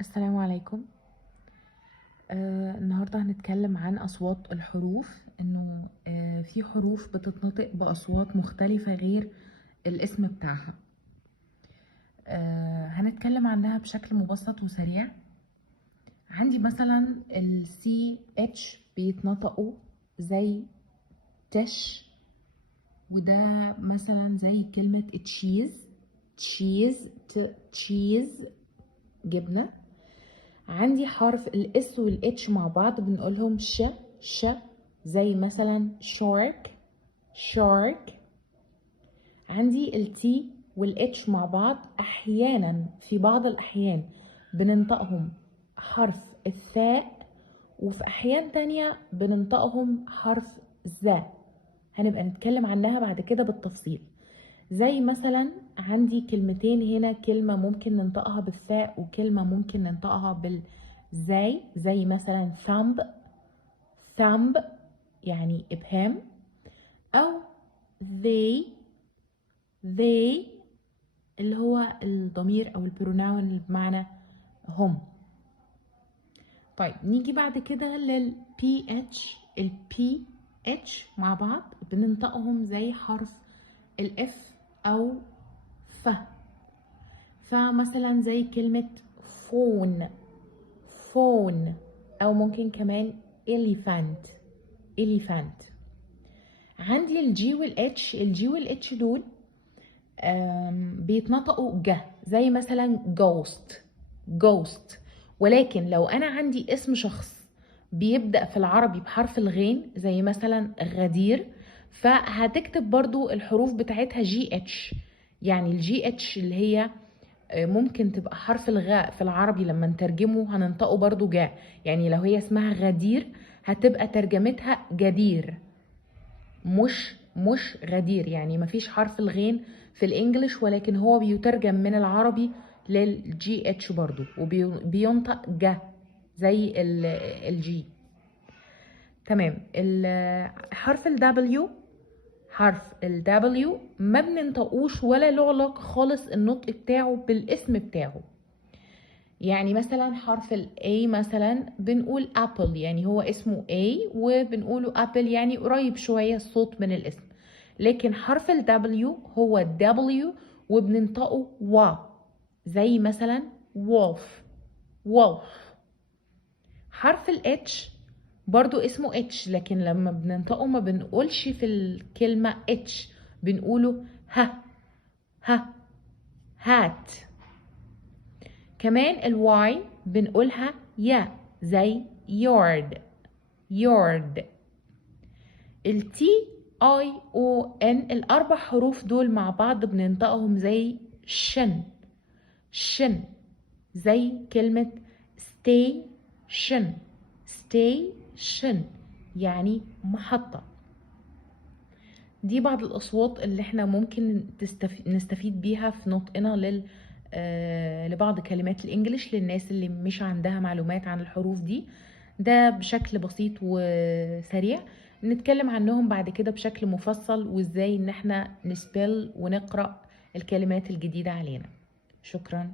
السلام عليكم. النهاردة هنتكلم عن أصوات الحروف، إنه في حروف بتتنطق بأصوات مختلفة غير الاسم بتاعها. هنتكلم عنها بشكل مبسط وسريع. عندي مثلا ال CH بيتنطقوا زي تش، وده مثلا زي كلمة تشيز، تشيز جبنة. عندي حرف الاس والاتش مع بعض بنقولهم ش، زي مثلا شارك. عندي التي والاتش مع بعض احيانا في بعض الاحيان بننطقهم حرف الثاء، وفي احيان تانية بننطقهم حرف ذا. هنبقى نتكلم عنها بعد كده بالتفصيل. زي مثلا عندي كلمتين هنا، كلمة ممكن ننطقها بالثاء وكلمة ممكن ننطقها زي مثلا thumb يعني إبهام، أو they اللي هو الضمير أو البروناون اللي بمعنى هم. طيب نيجي بعد كده لل PH. ال PH مع بعض بننطقهم زي حرف الF أو ف. فمثلا زي كلمة فون، أو ممكن كمان elephant. عندي الجي والاتش دول بيتنطقوا زي مثلا جوست. ولكن لو أنا عندي اسم شخص بيبدأ في العربي بحرف الغين زي مثلا غدير، فهتكتب برضو الحروف بتاعتها جي اتش. يعني الجي اتش اللي هي ممكن تبقى حرف الغاء في العربي لما نترجمه هننطقه برضو يعني لو هي اسمها غدير هتبقى ترجمتها جدير، مش غدير. يعني مفيش حرف الغين في الانجليش، ولكن هو بيترجم من العربي للجي اتش برضو وبينطق زي الجي. تمام. حرف ال W ما بننطقوش ولا له علاقة خالص النطق بتاعه بالاسم بتاعه. يعني مثلا حرف ال A مثلا بنقول apple، يعني هو اسمه A وبنقوله apple، يعني قريب شوية الصوت من الاسم. لكن حرف ال W هو W وبننطقه و، زي مثلا wolf. حرف ال H برضو اسمه H، لكن لما بننطقه ما بنقولش في الكلمة H، بنقوله هات. كمان الواي بنقولها زي yard. التي اي او ان الاربع حروف دول مع بعض بننطقهم زي شن، زي كلمة station يعني محطة. دي بعض الأصوات اللي احنا ممكن نستفيد بيها في نطقنا لبعض كلمات الإنجليش للناس اللي مش عندها معلومات عن الحروف دي. ده بشكل بسيط وسريع. نتكلم عنهم بعد كده بشكل مفصل، وازاي ان احنا نسبل ونقرأ الكلمات الجديدة علينا. شكرا.